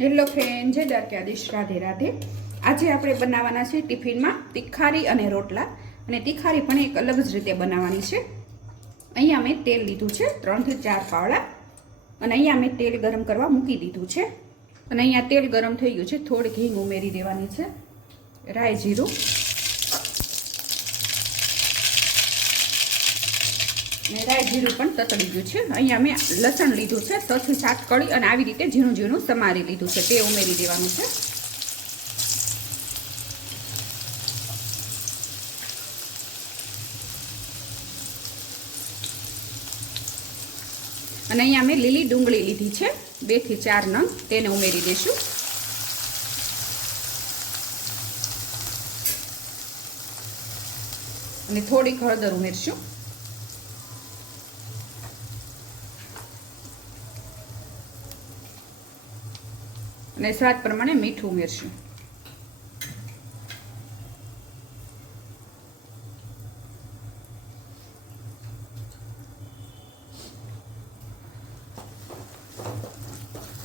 Hello friend, જય દ્વારકાધીશ, રાધે રાધે। આજે આપણે બનાવવાના છે ટિફિનમાં તિખારી અને રોટલા। અને તિખારી પણ એક અલગ જ રીતે બનાવવાની છે। અહીંયા મેં તેલ લીધું છે 3 થી 4 પાવડા, અને અહીંયા મેં તેલ ગરમ કરવા મૂકી દીધું છે। અને અહીંયા તેલ ગરમ થઈ ગયું છે, થોડીક હિંગ ઉમેરી દેવાની છે, રાઈ જીરું ને રાઈ જીરું પણ તતડી ગયું છે। અહીંયા મેં લસણ લીધું છે 6 થી 7 કળી, અને આવી રીતે ઝીણું ઝીણું સમારી લીધું છે, તે ઉમેરી દેવાનું છે। અને અહીંયા મેં લીલી ડુંગળી લીધી છે 2 થી 4 નંગ, તેને ઉમેરી દઈશું। અને થોડીક હળદર ઉમેરશું, અને સ્વાદ પ્રમાણે મીઠું ઉમેરશું।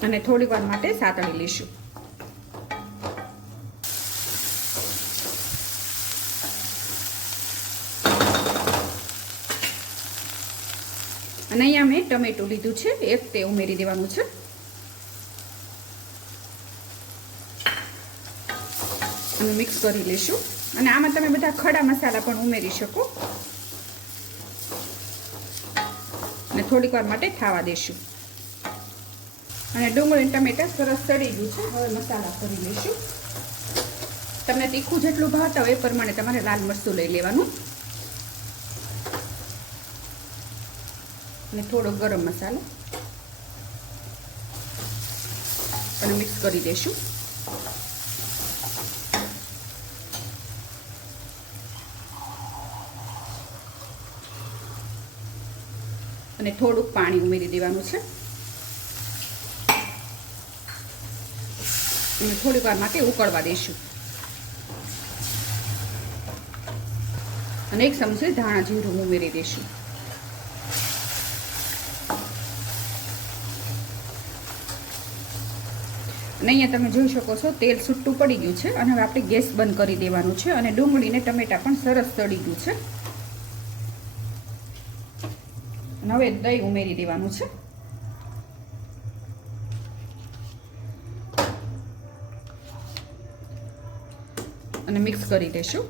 અને થોડી વાર માટે સાતળી લઈશું। અને અહીંયા મેં ટમેટું લીધું છે 1, તે ઉમેરી દેવાનું છે। અને મિક્સ કરી લઈશું। અને આમાં તમે બધા ખડા મસાલા પણ ઉમેરી શકો, અને થોડીક વાર માટે થવા દેશું। અને ડુંગળી ટમેટા સરસ સડી ગયું છે, હવે મસાલા કરી લઈશું। તમને તીખું જેટલું ભાવતા હોય એ પ્રમાણે તમારે લાલ મરચું લઈ લેવાનું, અને થોડો ગરમ મસાલો, અને મિક્સ કરી દઈશું। અને થોડુંક પાણી ઉમેરી દેવાનું છે, અને થોડીક વાર માટે ઉકળવા દઈશું। અને 1 ચમચી ધાણા જીરું ઉમેરી દઈશું। અને અહીંયા તમે જોઈ શકો છો તેલ છૂટું પડી ગયું છે, અને હવે આપણે ગેસ બંધ કરી દેવાનું છે। અને ડુંગળી ને ટમેટા પણ સરસ સડી ગયું છે। અને હવે દહીં ઉમેરી દેવાનું છે, અને મિક્સ કરી દઈશું।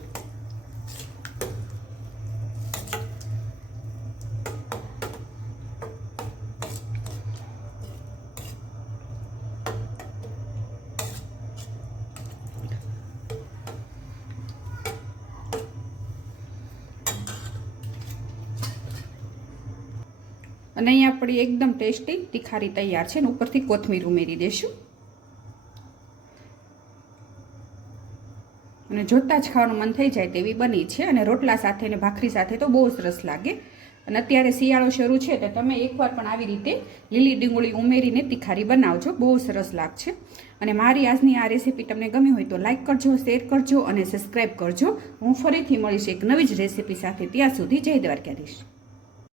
અને અહીંયા આપણી એકદમ ટેસ્ટી તિખારી તૈયાર છે, અને ઉપરથી કોથમીર ઉમેરી દઈશું। અને જોતાં જ ખાવાનું મન થઈ જાય તેવી બની છે, અને રોટલા સાથે અને ભાખરી સાથે તો બહુ સરસ લાગે। અને અત્યારે શિયાળો શરૂ છે, તો તમે એકવાર પણ આવી રીતે લીલી ડુંગળી ઉમેરીને તિખારી બનાવજો, બહુ સરસ લાગશે। અને મારી આજની આ રેસીપી તમને ગમી હોય તો લાઈક કરજો, શેર કરજો, અને સબસ્ક્રાઈબ કરજો। હું ફરીથી મળીશ એક નવી જ રેસીપી સાથે, ત્યાં સુધી જય દ્વારકાધીશ।